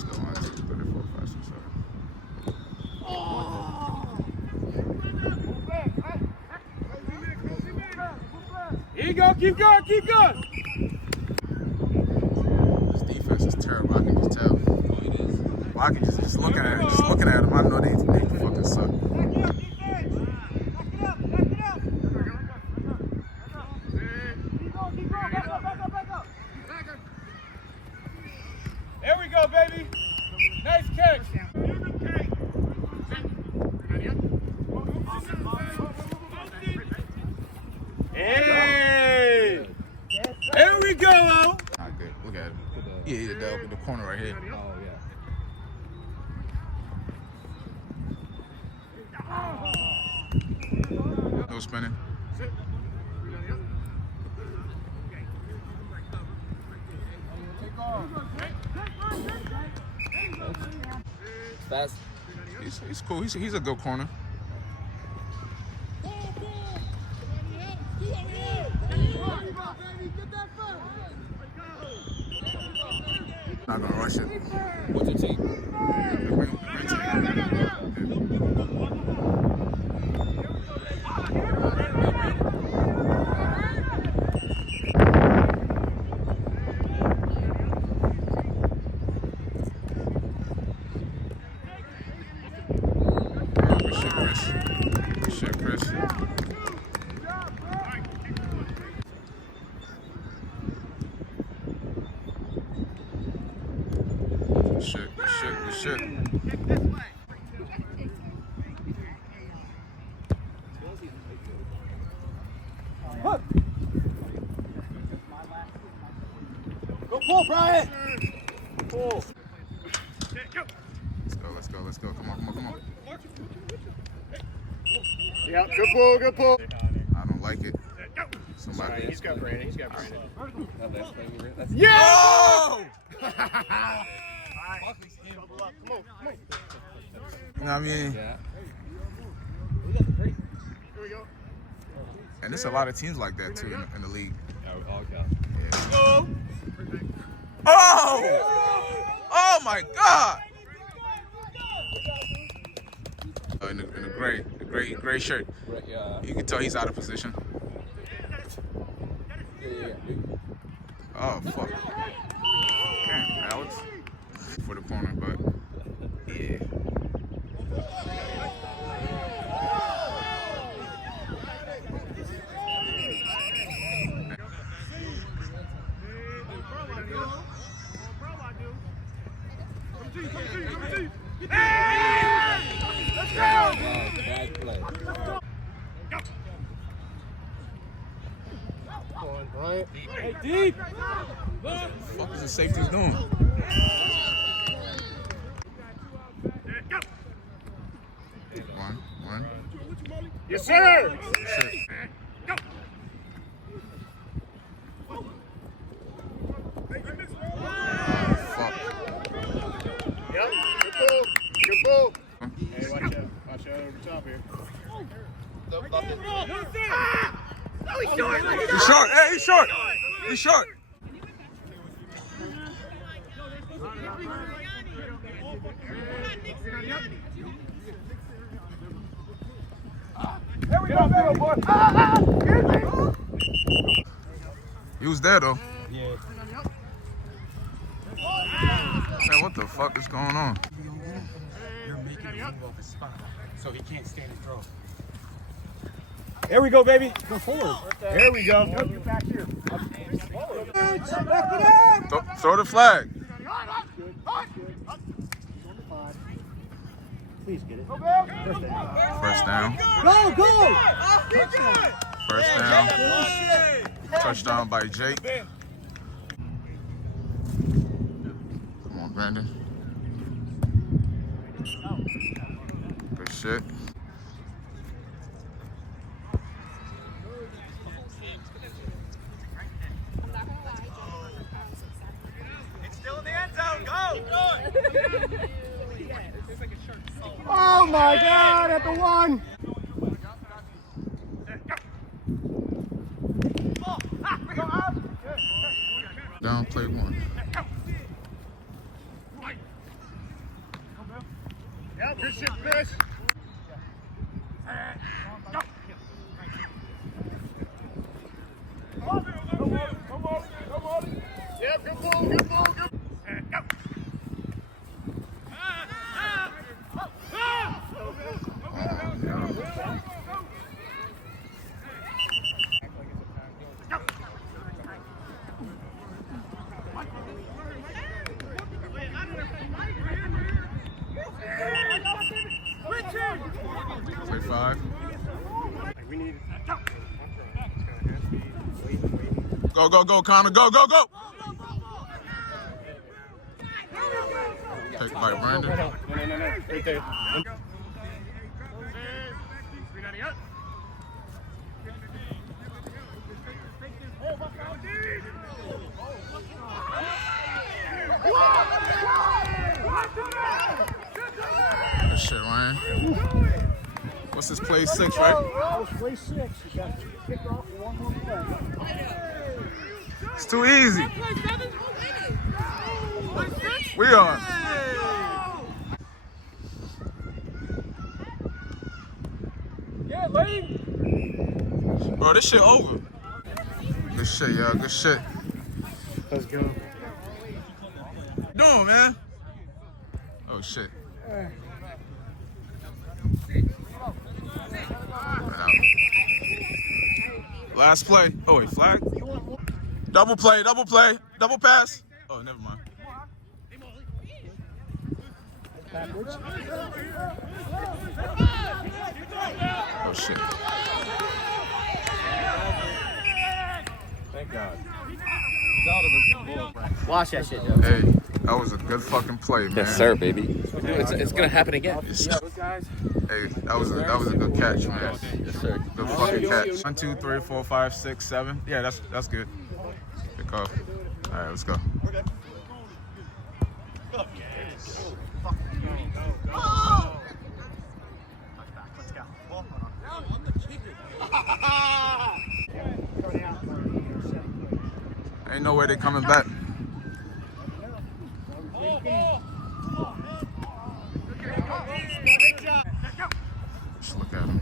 Let's go. 1, 2, 3, 4, 5, 6, 7. Here you go. Keep going. Keep going. This defense is terrible. I can just tell. Well, I can just looking at it. Just looking at them, I know they fucking suck. There we go, baby. Nice catch. Hey! There we go. Not good. Look at him. Yeah, the corner right here. Oh, yeah. No spinning. Fast. He's cool. He's a good corner. Not gonna rush it. What's your team? Great team. Good shit, Chris. Good shit. Go pull, Brian. Pull. Let's go. Come on. Yep, good pull. I don't like it. Somebody. He's got Brandon. Yeah! Oh! Come on. You know what I mean? Yeah. Here we go. And there's a lot of teams like that too in the league. Oh, okay. Yeah. Oh! Oh my God! In the gray shirt. Right, yeah. You can tell he's out of position. Yeah. Oh fuck! Damn, Alex for the corner, but yeah. Bad play. Right. Hey, deep. What the fuck is the safeties doing? One. Yes, sir. Shit. Fuck. Yep. Good pull. Hey, watch out over the top here. He's short. Hey, he's short. He's short. There we go, boy. He was there though. Yeah. Man, what the fuck is going on? You're making him move off his spot, so he can't stand and throw. There we go, baby. Go forward. There we go. Get back here. Throw the flag. Please get it. First down. Go! First down. Touchdown by Jake. Come on, Brandon. Good shit. It's still in the end zone. Go! Oh my God! At the one. Down, play one. Yep, good shit, Chris. Yep, good ball, good ball, good. Play 5. We need. Go, go, go, Connor. Go, go, go. Take by Brandon. No. Right there. Good shit, Ryan. What's this, play 6, right? Play 6. You got to kick off one more play. It's too easy. We are. Yeah, Lane. Bro, this shit over. Good shit, y'all. Good shit. Let's go. Doing, man. Oh shit. Last play. Oh wait, flag. Double play, double pass. Oh, never mind. Oh shit. Thank God. Watch that shit, though. Hey, that was a good fucking play, man. Yes, sir, baby. It's gonna happen again. Hey, that was a good catch, man. Yes, sir. Good fucking catch. 1, 2, 3, 4, 5, 6, 7. Yeah, that's good. Pick off. All right, let's go. Ain't no way they coming back. Just look at him.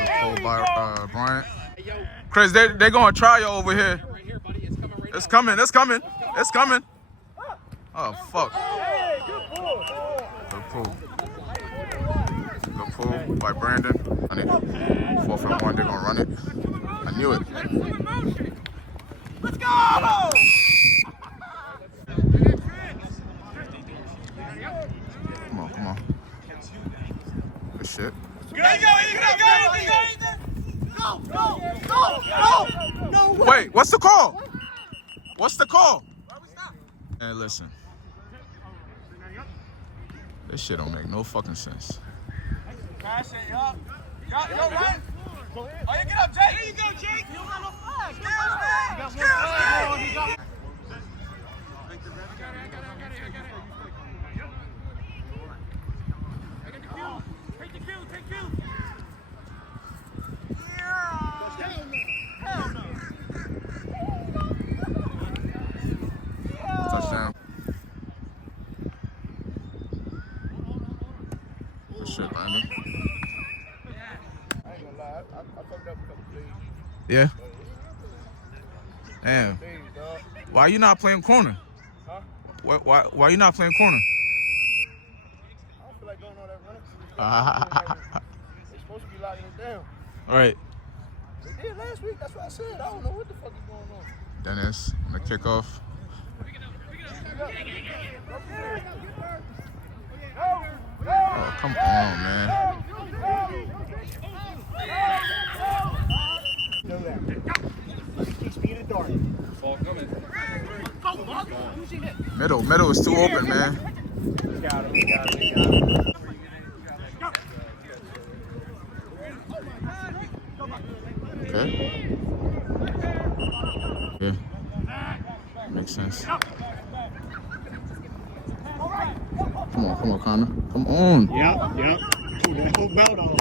Good pull by Bryant. Chris, they gonna try you over here. It's coming. Oh fuck. Good pull. Good pull by Brandon. I need 4th and 1. They're gonna run it. I knew it. Let's go! Come on. Good shit. Go! Wait, what's the call? Hey, listen. This shit don't make no fucking sense. Pass it, yup. Yup, yo, right? Oh, yeah, get up, Jake. There you go, Jake. You don't got no flag. Excuse me. Take two. Touchdown. Good shit, Brandon. I ain't gonna lie, I fucked up a couple plays. Yeah. Damn. Days, dog. Why you not playing corner? Huh? Why you not playing corner? I don't feel like doing all that running. All They're supposed to be locking it down. right. They did last week, that's what I said. I don't know what the fuck is going on. Dennis on the kickoff. Oh, come on, man. Know that. Keeps me in the dark. Ball coming. Middle is too open, man. Got him. Okay. Yeah. Makes sense. Come on, Connor. Come on. Yep. Ooh, that whole belt off.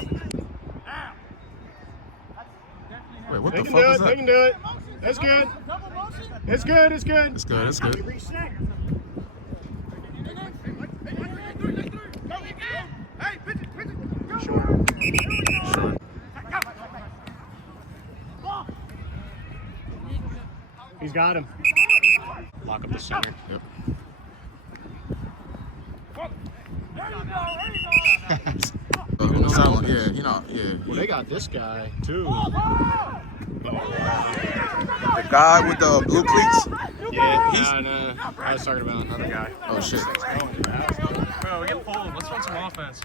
Wait, what the They fuck is can that? do it. That's good. It's good. It's good. Reset. Short. He's got him. Lock up the center. Yep. On the sideline, yeah, you know, yeah. Well, they got this guy too. The guy with the blue cleats. Yeah, no. I was talking about another guy. Oh shit. Bro, we get pulled. Let's run some offense.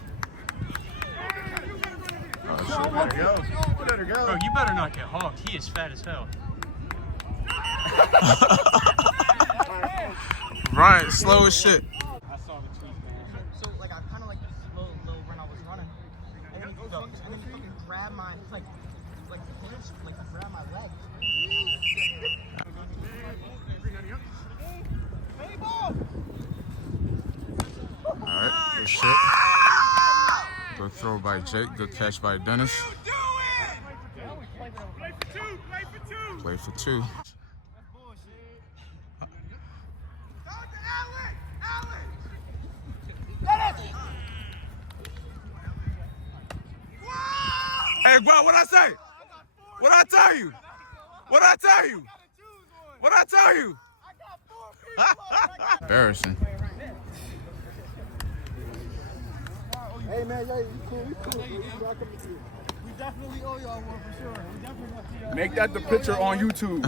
Oh shit. Let her go. Let her go. Bro, you better not get honked. He is fat as hell. Ryan, slow as shit. So like I kind of like slow when I was running, and then he fucking grabbed my like his like grabbed my leg. Alright, good shit. Good throw by Jake, good catch by Dennis. Play for two. Hey, bro, what I say? What I tell you? What I tell you? What I tell you? Embarrassing. Hey man, yeah, you cool. We definitely owe y'all one for sure. We definitely Make that the picture on YouTube.